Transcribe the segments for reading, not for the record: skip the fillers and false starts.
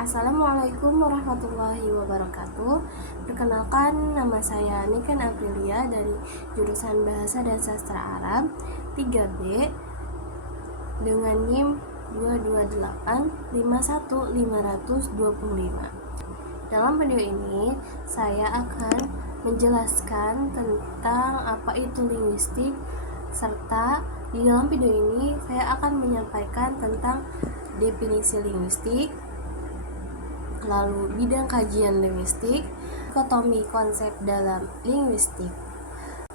Assalamualaikum warahmatullahi wabarakatuh. Perkenalkan, nama saya Niken Aprilia dari jurusan Bahasa dan Sastra Arab 3B dengan NIM 228515525. Dalam video ini saya akan menjelaskan tentang apa itu linguistik, serta di dalam video ini saya akan menyampaikan tentang definisi linguistik, lalu bidang kajian linguistik, dikotomi konsep dalam linguistik.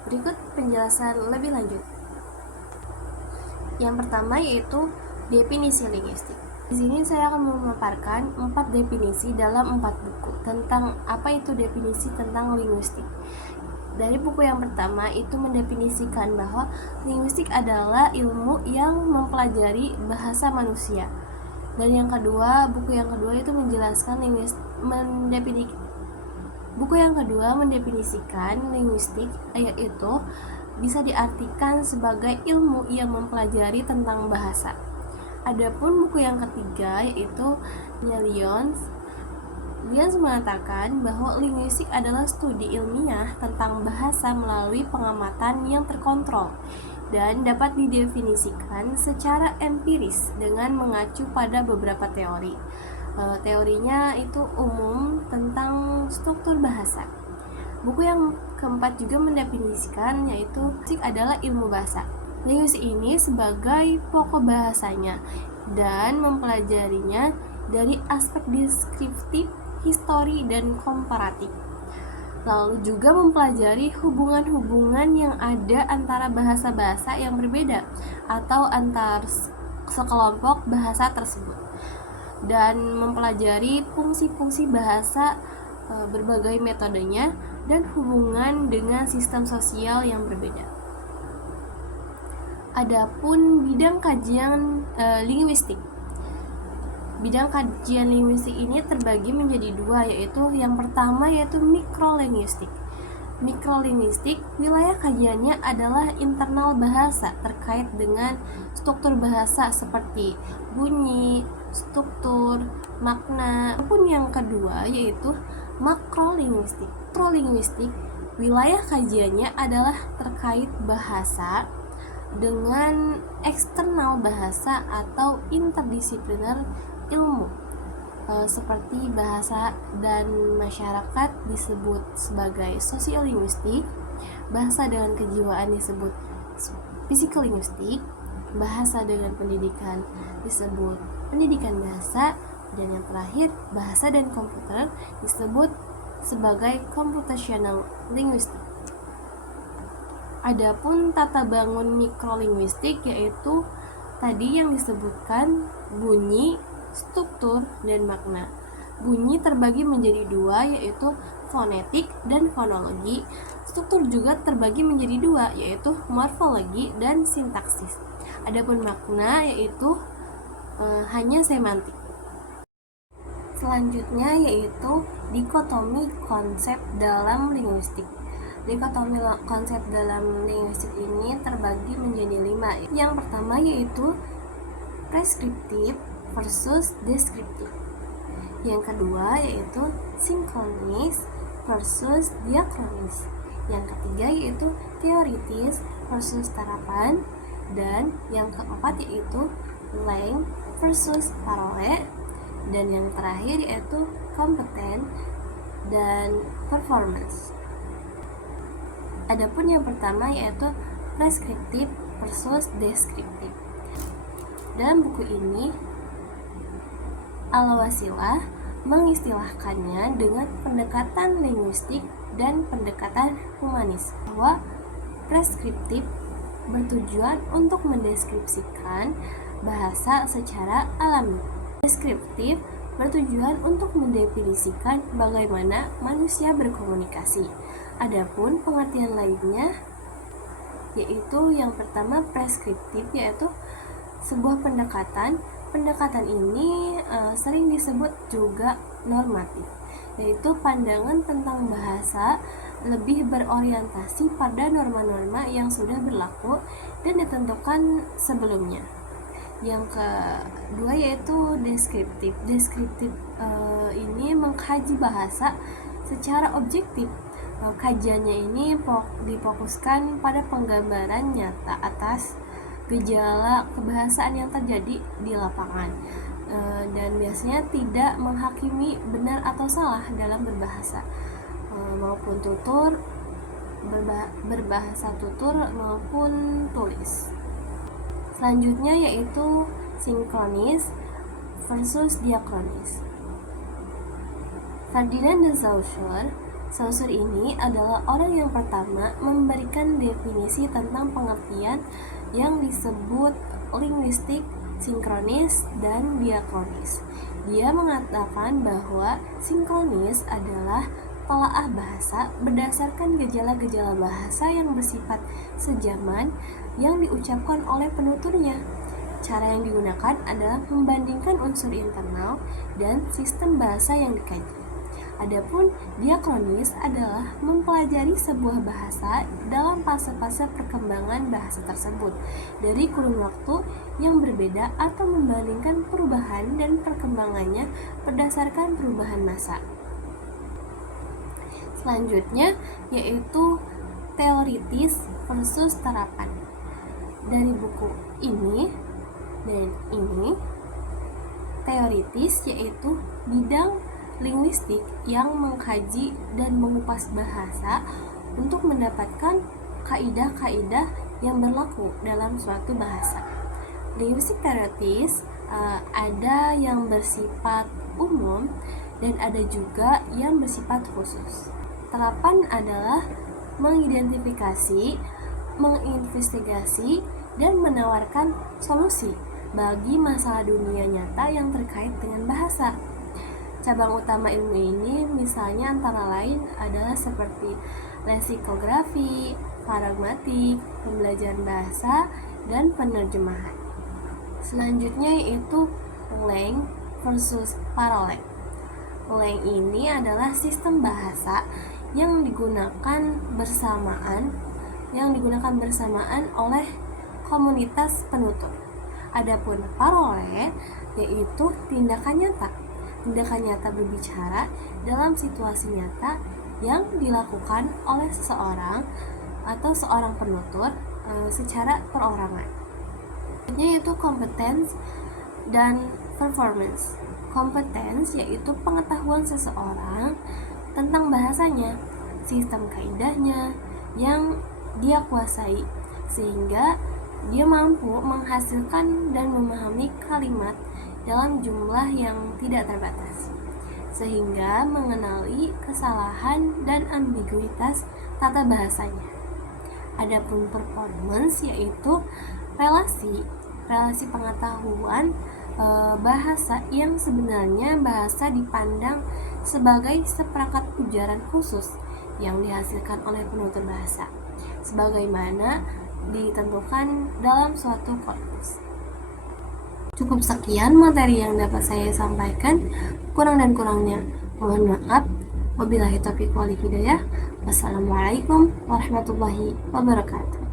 Berikut penjelasan lebih lanjut. Yang pertama yaitu definisi linguistik. Di sini saya akan memaparkan 4 definisi dalam 4 buku tentang apa itu definisi tentang linguistik. Dari buku yang pertama itu mendefinisikan bahwa linguistik adalah ilmu yang mempelajari bahasa manusia. Dan yang kedua, buku yang kedua itu menjelaskan mendefinisikan linguistik, yaitu bisa diartikan sebagai ilmu yang mempelajari tentang bahasa. Adapun buku yang ketiga yaitu Lyons mengatakan bahwa linguistik adalah studi ilmiah tentang bahasa melalui pengamatan yang terkontrol dan dapat didefinisikan secara empiris dengan mengacu pada beberapa teori. Teorinya itu umum tentang struktur bahasa. Buku yang keempat juga mendefinisikan yaitu linguistik adalah ilmu bahasa. Linguistik ini sebagai pokok bahasanya dan mempelajarinya dari aspek deskriptif, histori, dan komparatif. Lalu juga mempelajari hubungan-hubungan yang ada antara bahasa-bahasa yang berbeda atau antar sekelompok bahasa tersebut, dan mempelajari fungsi-fungsi bahasa, berbagai metodenya, dan hubungan dengan sistem sosial yang berbeda. Adapun bidang kajian linguistik. Bidang kajian linguistik ini terbagi menjadi dua, yaitu yang pertama yaitu mikrolinguistik. Mikrolinguistik, wilayah kajiannya adalah internal bahasa terkait dengan struktur bahasa seperti bunyi, struktur, makna. Adapun yang kedua yaitu makrolinguistik. Makrolinguistik, wilayah kajiannya adalah terkait bahasa dengan eksternal bahasa atau interdisipliner ilmu, seperti bahasa dan masyarakat disebut sebagai sosiolinguistik, bahasa dengan kejiwaan disebut psikolinguistik, bahasa dengan pendidikan disebut pendidikan bahasa, dan yang terakhir bahasa dan komputer disebut sebagai computational linguistik. Adapun tata bangun mikrolinguistik yaitu tadi yang disebutkan bunyi, struktur, dan makna. Bunyi terbagi menjadi dua, yaitu fonetik dan fonologi. Struktur juga terbagi menjadi dua, yaitu morfologi dan sintaksis. Adapun makna yaitu hanya semantik. Selanjutnya yaitu dikotomi konsep dalam linguistik. Dikotomi konsep dalam linguistik ini terbagi menjadi 5. Yang pertama yaitu preskriptif versus deskriptif. Yang kedua yaitu sinkronis versus diakronis. Yang ketiga yaitu teoritis versus terapan. Dan yang keempat yaitu length versus paralel. Dan yang terakhir yaitu kompeten dan performance. Adapun yang pertama yaitu preskriptif versus deskriptif. Dalam buku ini Al-Wasilah mengistilahkannya dengan pendekatan linguistik dan pendekatan humanis, bahwa preskriptif bertujuan untuk mendeskripsikan bahasa secara alami. Deskriptif bertujuan untuk mendefinisikan bagaimana manusia berkomunikasi. Adapun pengertian lainnya yaitu yang pertama preskriptif, yaitu sebuah pendekatan. Pendekatan ini sering disebut juga normatif, yaitu pandangan tentang bahasa lebih berorientasi pada norma-norma yang sudah berlaku dan ditentukan sebelumnya. Yang kedua yaitu deskriptif. Deskriptif ini mengkaji bahasa secara objektif. Kajiannya ini difokuskan pada penggambaran nyata atas gejala kebahasaan yang terjadi di lapangan, dan biasanya tidak menghakimi benar atau salah dalam berbahasa, maupun berbahasa tutur maupun tulis. Selanjutnya yaitu sinkronis versus diakronis. Ferdinand de Saussure ini adalah orang yang pertama memberikan definisi tentang pengertian yang disebut linguistik sinkronis dan diakronis. Dia mengatakan bahwa sinkronis adalah telaah bahasa berdasarkan gejala-gejala bahasa yang bersifat sejaman yang diucapkan oleh penuturnya. Cara yang digunakan adalah membandingkan unsur internal dan sistem bahasa yang dikaji. Adapun diakronis adalah mempelajari sebuah bahasa dalam fase-fase perkembangan bahasa tersebut dari kurun waktu yang berbeda atau membandingkan perubahan dan perkembangannya berdasarkan perubahan masa. Selanjutnya yaitu teoritis versus terapan. Dari buku ini dan ini, teoritis yaitu bidang linguistik yang mengkaji dan mengupas bahasa untuk mendapatkan kaidah-kaidah yang berlaku dalam suatu bahasa. Linguistik teoritis ada yang bersifat umum dan ada juga yang bersifat khusus. Terapan adalah mengidentifikasi, menginvestigasi, dan menawarkan solusi bagi masalah dunia nyata yang terkait dengan bahasa. Cabang utama ilmu ini misalnya antara lain adalah seperti leksikografi, pragmatik, pembelajaran bahasa, dan penerjemahan. Selanjutnya yaitu leng versus paroleg. Leng ini adalah sistem bahasa yang digunakan bersamaan oleh komunitas penutur. Adapun paroleg yaitu tindakan nyata berbicara dalam situasi nyata yang dilakukan oleh seseorang atau seorang penutur secara perorangan. Yaitu kompetens dan performance. Kompetens yaitu pengetahuan seseorang tentang bahasanya, sistem kaidahnya yang dia kuasai, sehingga dia mampu menghasilkan dan memahami kalimat dalam jumlah yang tidak terbatas, sehingga mengenali kesalahan dan ambiguitas tata bahasanya. Adapun performance yaitu relasi pengetahuan bahasa yang sebenarnya bahasa dipandang sebagai seperangkat ujaran khusus yang dihasilkan oleh penutur bahasa, sebagaimana ditentukan dalam suatu korpus. Cukup sekian materi yang dapat saya sampaikan. Kurang dan kurangnya mohon maaf. Wabillahi taufiq wal hidayah. Wassalamualaikum warahmatullahi wabarakatuh.